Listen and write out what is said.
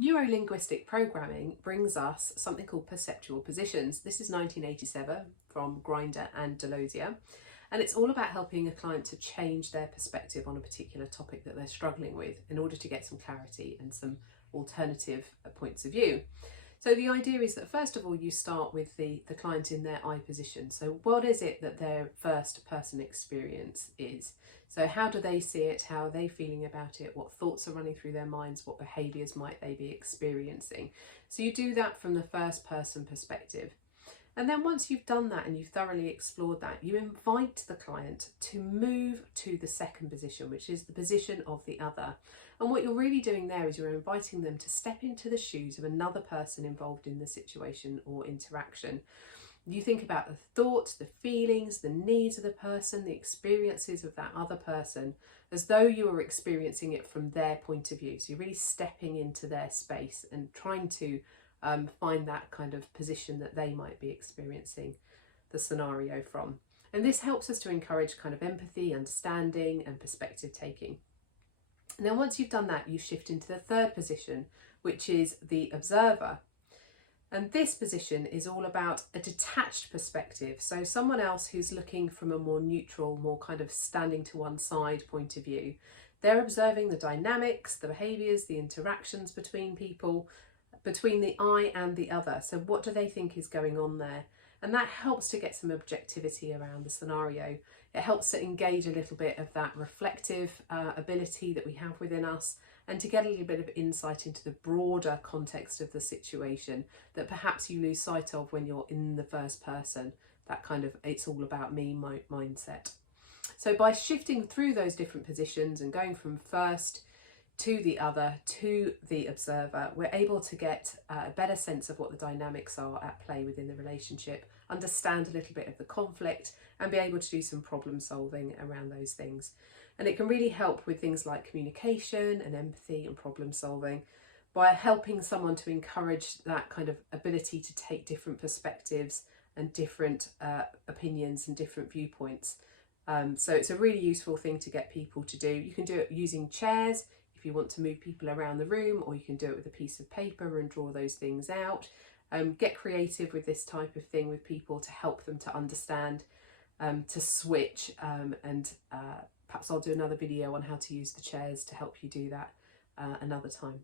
Neuro-linguistic programming brings us something called perceptual positions. This is 1987 from Grinder and Delosier, and it's all about helping a client to change their perspective on a particular topic that they're struggling with in order to get some clarity and some alternative points of view. So the idea is that first of all you start with the client in their I position. So what is it that their first person experience is? So how do they see it? How are they feeling about it? What thoughts are running through their minds? What behaviours might they be experiencing? So you do that from the first person perspective. And then once you've done that and you've thoroughly explored that, you invite the client to move to the second position, which is the position of the other. And what you're really doing there is you're inviting them to step into the shoes of another person involved in the situation or interaction. You think about the thoughts, the feelings, the needs of the person, the experiences of that other person, as though you were experiencing it from their point of view. So you're really stepping into their space and trying to find that kind of position that they might be experiencing the scenario from. And this helps us to encourage kind of empathy, understanding and perspective taking. And then once you've done that, you shift into the third position, which is the observer. And this position is all about a detached perspective. So someone else who's looking from a more neutral, more kind of standing to one side point of view. They're observing the dynamics, the behaviours, the interactions between people, between the I and the other. So what do they think is going on there? And that helps to get some objectivity around the scenario. It helps to engage a little bit of that reflective ability that we have within us, and to get a little bit of insight into the broader context of the situation that perhaps you lose sight of when you're in the first person, that kind of it's all about me mindset. So by shifting through those different positions and going from first to the other, to the observer, we're able to get a better sense of what the dynamics are at play within the relationship, understand a little bit of the conflict and be able to do some problem solving around those things. And it can really help with things like communication and empathy and problem solving by helping someone to encourage that kind of ability to take different perspectives and different opinions and different viewpoints. So it's a really useful thing to get people to do. You can do it using chairs if you want to move people around the room, or you can do it with a piece of paper and draw those things out. Get creative with this type of thing with people to help them to understand, to switch, and perhaps I'll do another video on how to use the chairs to help you do that another time.